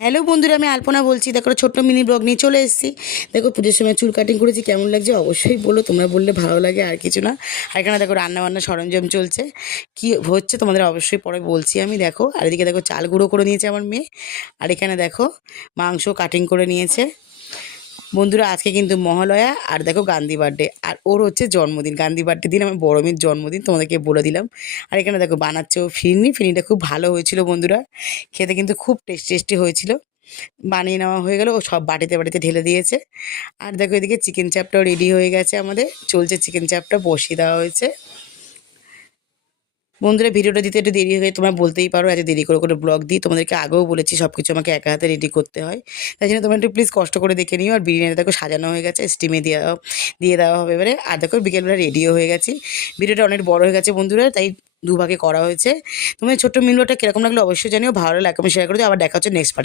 Hello বন্ধুরা, আমি আলপনা বলছি। দেখো ছোট্ট মিনি ব্লগ নিয়ে চলে এসেছি। দেখো পুজোর সময় চুল কাটিং করেছি, কেমন লাগছে অবশ্যই বলো, তোমরা বললে ভালো লাগে, আর কিছু না। আর এখানে দেখো রান্নাবান্না সরঞ্জাম চলছে, কি হচ্ছে তোমাদের অবশ্যই পরে বলছি আমি। দেখো আর এদিকে দেখো চাল গুঁড়ো করে নিয়েছে আমার মেয়ে, আর এখানে দেখো মাংস কাটিং করে নিয়েছে। বন্ধুরা আজকে কিন্তু মহালয়া, আর দেখো গান্ধী বার্থডে, আর ওর হচ্ছে জন্মদিন। গান্ধী বার্থডে দিন আমার বড় মেয়ের জন্মদিন, তোমাদেরকে বলে দিলাম। আর এখানে দেখো বানাচ্ছে ও ফিরনিটা খুব ভালো হয়েছিল বন্ধুরা, খেতে কিন্তু খুব টেস্টি হয়েছিল। বানিয়ে নেওয়া হয়ে গেল, ও সব বাটিতে বাটিতে ঢেলে দিয়েছে। আর দেখো এদিকে চিকেন চাপটাও রেডি হয়ে গেছে, আমাদের চলছে চিকেন চাপটা, বসিয়ে দেওয়া হয়েছে। বন্ধুরা ভিডিওটা দিতে একটু দেরি হয়ে, তোমরা বলতেই পারো এত দেরি করে করে ব্লগ দিই। তোমাদেরকে আগেও বলেছি সব কিছু আমাকে একা হাতে রেডি করতে হয়, তাই জন্য তোমরা একটু প্লিজ কষ্ট করে দেখে নিও। আর বিরিয়ানি দেখো সাজানো হয়ে গেছে, স্টিমে দিয়ে দেওয়া হবে এবারে। আর দেখো বিকেলবেলা রেডিও হয়ে গেছি। ভিডিওটা অনেক বড় হয়ে গেছে বন্ধুরা, তাই দুভাগে করা হয়েছে। তোমার ছোট্ট মিলটা কীরকম লাগলো অবশ্যই জানিও, ভালো লাগলে লাইক কমেন্ট শেয়ার করে দিও। আবার দেখা হচ্ছে নেক্সট পার্টে।